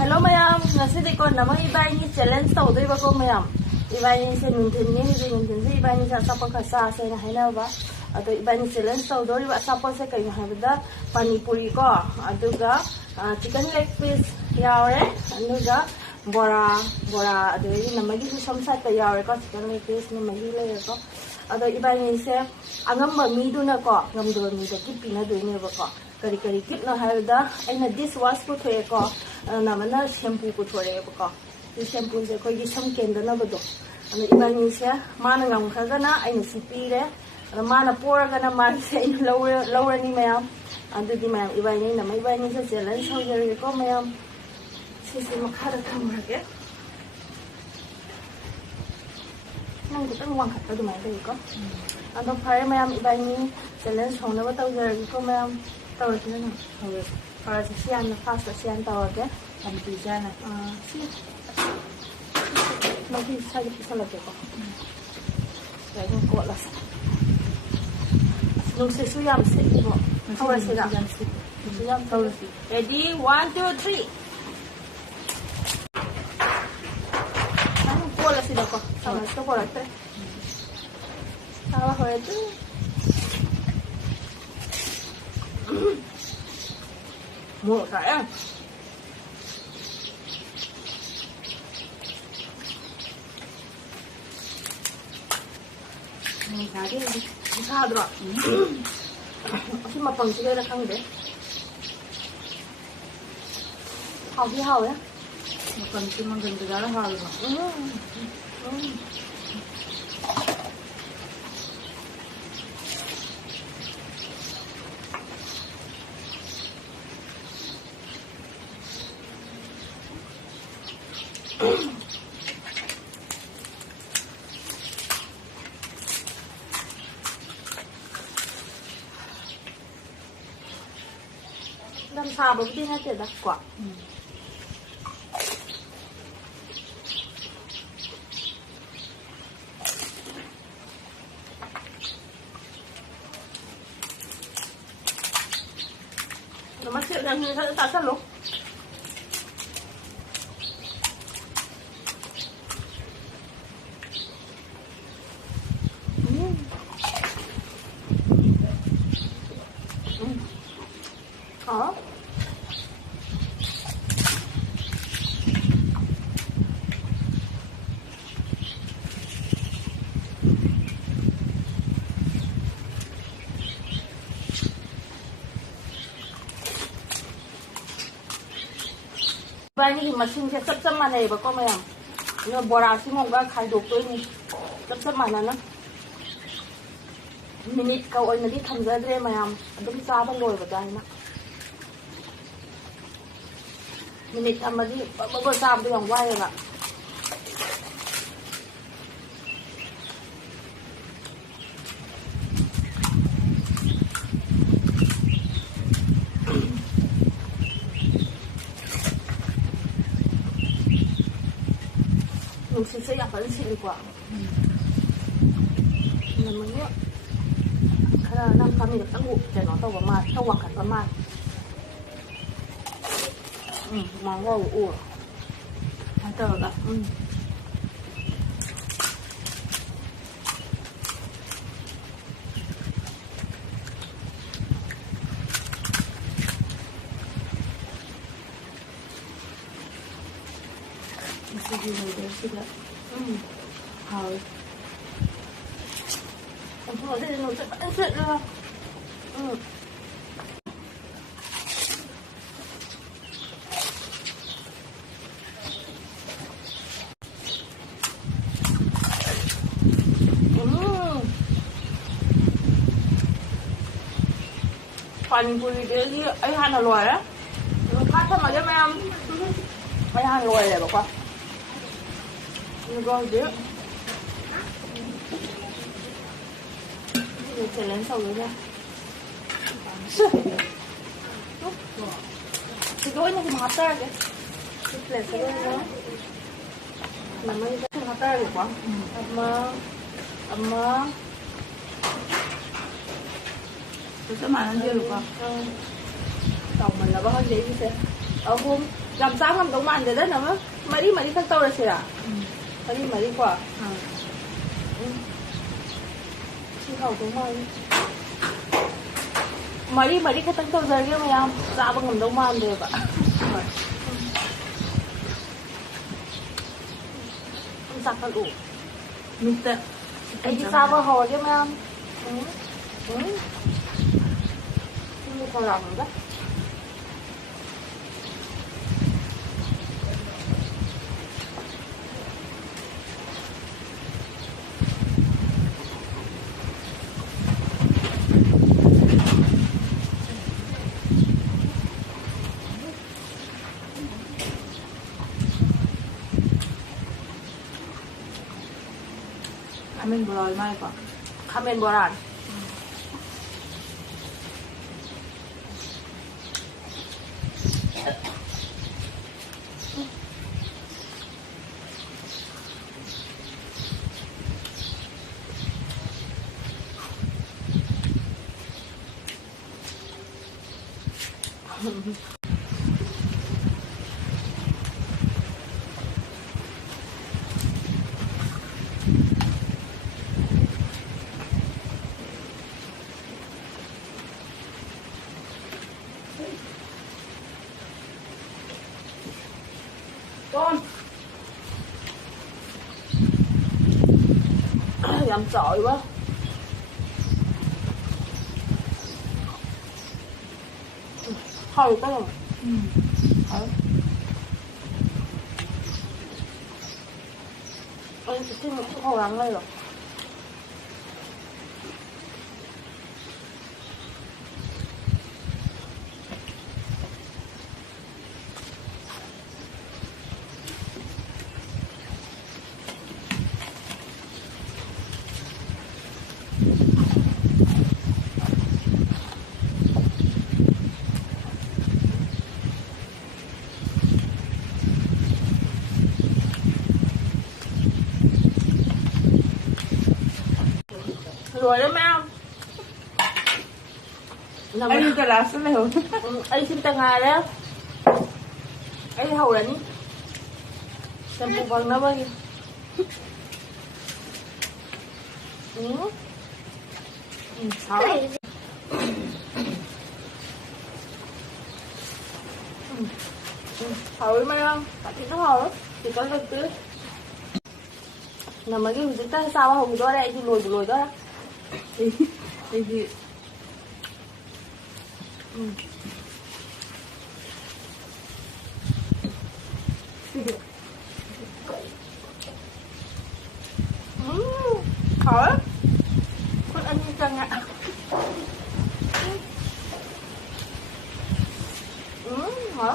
Hello mayam, ngasidi ko namang iba ini challenge tau doi ba ko mayam. Iba ini se nuntin ni nuntin se iba ini sa sapang kasa se na haina ba. Ato iba ini challenge tau doi ba sapang se kai na habda pani puri ko. Aduga chicken leg piece yaure, anuga bora ado ini namagi samsa ta yaure ko chicken leg piece ni magi le ko. Ato iba ini se angam ba mi du na ko, ngam do mi da kipi na doi ne ba ko. Kari kip na habda aina dishwash ko thoe ko. namana shampoo ko thore ko this shampoo je ko gi sam kenda na bodo ana ibani se mana ngam khaga na aina sipire ana mana pora ga na ma se in lower ni mayam adu di mayam ibani na mai ibani se challenge ho je ko mayam sisi makhara kamra ke nang ko tang wang khatta du mai dei ko ado phare mayam ibani challenge ho na ba taw je ko mayam taw je na Para siyan na fast siyan tawag eh. Ang pizza na. Si. Mag-isa lagi ko. Kaya yung kuwala sa. Nung sisuyam sa mo. Kawala sila. Sisuyam kawala sila. Ready? 1, 2, 3. Anong kuwala sila ko? Sama ito kuwala ito. Sama ko ito. Mua rẻ giá đi xa được khi mà bằng đây là không đấy hào thì hào đấy mà cần khi mà gần từ đó là hào rồi làm sao bấm tin hay đặt quả nó mất chuyện rằng người ta sao lúc Hả? Vậy thì mà xin sẽ sắp mà này bà con mày làm nó bò ra xin mong ba khai đục tôi đi sắp mà nó minute câu ơi nó đi thầm ra đây mày làm đúng sao bắt lồi vào đây nó minute mà đi bữa sao tôi còn quay rồi ạ mình sẽ gặp phải sự quả là mình nhé khá là năm tháng mình được tác vụ để nó tàu vào mặt tàu vào cả mặt mong vào ủa hai tờ ạ cái gì này đấy chị ạ hỏi em không có gì nó sẽ bắt chuyện đâu Pani puri dia ni ai han aloi á. Nó phát thôi mà cho mấy em. Mấy han aloi này bà con. Nó rồi đấy. Để chạy lên sau rồi ra. Thì cái này cũng hot ra kìa. Cái này sẽ lên đó. Mà mấy cái hot ra được không? Amma. Tôi sẽ mà ăn chưa được không? Còn mình là có gì chứ sẽ ở hôm làm sao làm đâu màn để đất nào mà đi khăn tàu là gì à mà đi quả chị hầu đúng rồi mà đi khăn tàu rồi kia mày không ra bằng ngầm đâu màn được ạ không sạc phải đủ mình tự anh đi sao vào hồ chứ mày không như cầu lòng đó mình vừa rồi mai quả 카멘 보란 con làm sỏi quá hồi có rồi anh thích một cái hồ lắng đây rồi rồi đấy mấy ông anh cái lá sữa này anh xin tầng hai đấy anh hầu đánh xem phụ bằng nó bao nhiêu sáu hầu mấy ông tại chị nó hầu thì có được chứ là mấy cái chúng ta sao hồng đó đây thì lùi đó thì khó lắm con ăn như căng ạ hả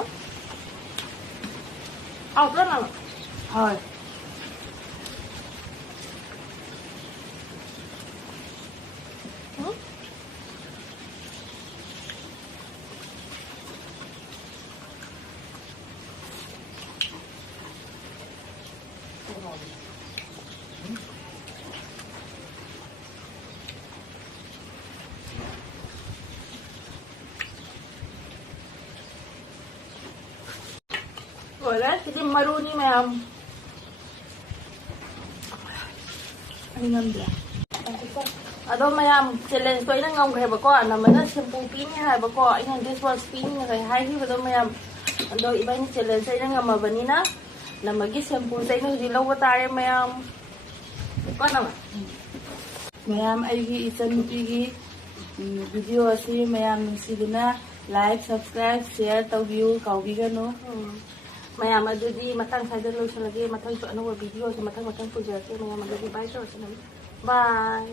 học rất là thôi rồi đấy cái maru ni mày không anh ngâm được Aduh mayam challenge to ina ngam khay bako na mana shampoo pin ha bako ina this was pin khay hai hi bado mayam ando iba ni challenge ina ngam mabani na magi shampoo sai no di lawa tare mayam ko na mayam aigi isan pigi video asi mayam nusiduna like subscribe share tawbiu kaubigano mayam adudi matang saida lo salagi matang to ano video sa matang pujake mayam adudi bye to bye